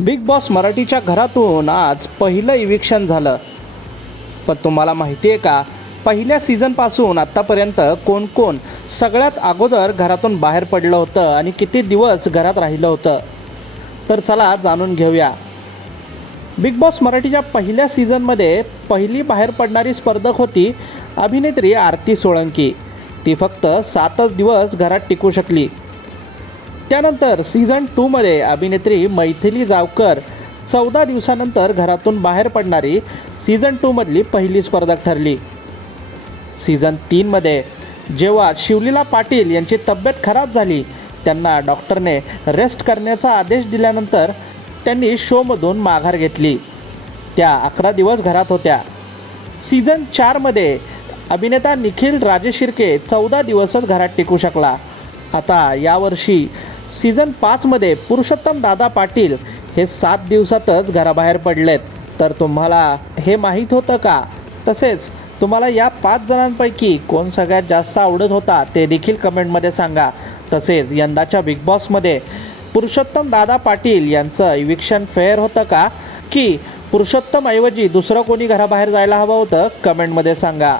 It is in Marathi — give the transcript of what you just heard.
बिग बॉस मराठीच्या घरातून आज पहिलं इविक्शन झालं. पण तुम्हाला माहिती आहे का पहिल्या सीझनपासून आत्तापर्यंत कोण कोण सगळ्यात अगोदर घरातून बाहेर पडलं होतं आणि किती दिवस घरात राहिलं होतं? तर चला जाणून घेऊया. बिग बॉस मराठीच्या पहिल्या सीझनमध्ये पहिली बाहेर पडणारी स्पर्धक होती अभिनेत्री आरती सोळंकी. ती फक्त सातच दिवस घरात टिकू शकली. त्यानंतर सीझन टूमध्ये अभिनेत्री मैथिली जावकर चौदा दिवसानंतर घरातून बाहेर पडणारी सीझन टूमधली पहिली स्पर्धक ठरली. सीझन तीनमध्ये जेव्हा शिवलीला पाटील यांची तब्येत खराब झाली त्यांना डॉक्टरने रेस्ट करण्याचा आदेश दिल्यानंतर त्यांनी शोमधून माघार घेतली. त्या अकरा दिवस घरात होत्या. सीझन चारमध्ये अभिनेता निखिल राजेशिर्के चौदा दिवसच घरात टिकू शकला. आता यावर्षी सीझन पाचमध्ये पुरुषोत्तम दादा पाटील हे सात दिवसातच घराबाहेर पडलेत. तर तुम्हाला हे माहीत होतं का? तसेच तुम्हाला या पाच जणांपैकी कोण सगळ्यात जास्त आवडत होता ते देखील कमेंटमध्ये सांगा. तसेच यंदाच्या बिग बॉसमध्ये पुरुषोत्तम दादा पाटील यांचं इविक्शन फेअर होतं का? की पुरुषोत्तम ऐवजी दुसरं कोणी घराबाहेर जायला हवं होतं? कमेंटमध्ये सांगा.